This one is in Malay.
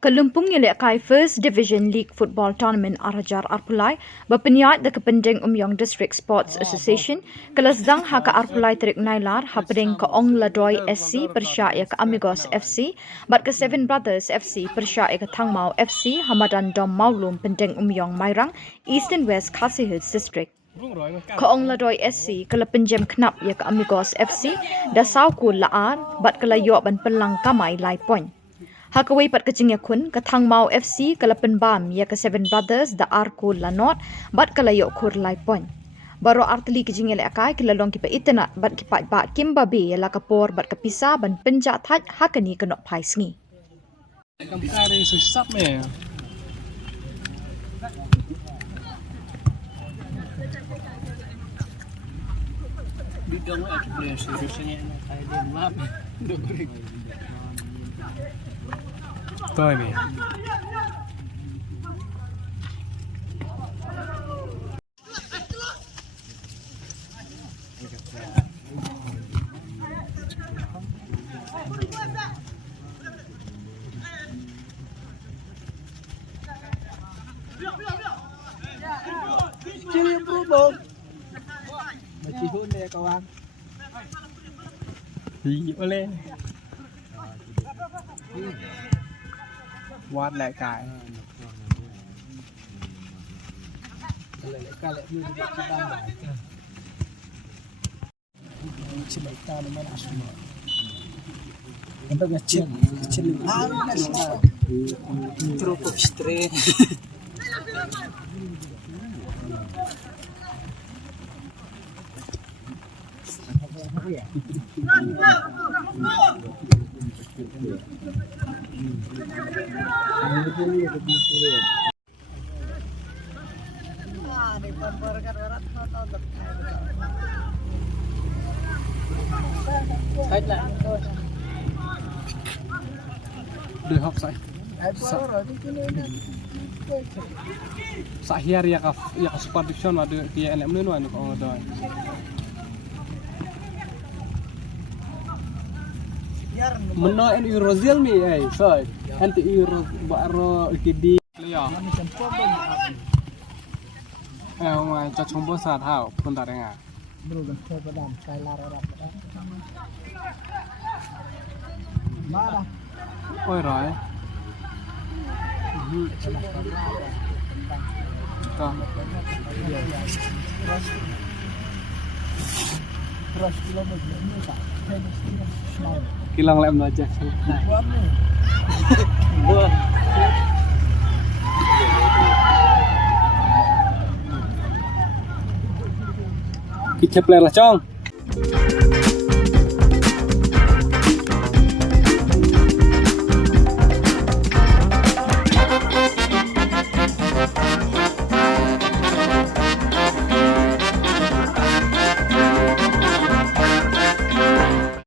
Kalumpung Yelekai First Division League Football Tournament Arajar Arpulai berpeniat the Kependeng Umyong District Sports Association kelas dang haka Arpulai terik nailar hapedeng ke Ong-La-Doi SC persya ya ke Amigos FC bat ke Seven Brothers FC persya ya ke Thangmaw FC Hamadan Dom Maulum Pendeng Umyong Mairang East and West Khasi Hills District. Ke Ong-La-Doi SC kala penjem knap ya ke Amigos FC da sauku laar bat kala yok ban pelang kamai lai point. Hakaway pat kacing yakun ke Thangmaw FC kala penbam ya ke Seven Brothers da arku lanot bat kala yok Khur lai point. Baro arteli kacing yele akai kala long kipa itenat bat kipat bat kimbabi yala kapor bat kapisa ban penjat hat hakani kenok pai sngi. Kampari susah me. Bidang aku boleh seriusnya nak kayak dia map. Toy me. Cili probo. Macihun dia kawan. Hi boleh. Watt lại cài. Lại cài lại như được cái ban bài. Chỉ bảy ta nó mới đã xong rồi. Untuk ngecil, kecil. Cukup straight. Đưa học sai. Sahir ya ka supervision ada dia enak menenu anu kau ada. Meno en Eurozil mi soy. Anti Euro baro kidi. Ya. Mai cho chong bo sa thao pun ta denga. Bro dan saya pedam kai lar orang. Mana? Oi rồi. Terus kilometer ini tak. Kilang lem aja. Buat. Kita play lah, Chong.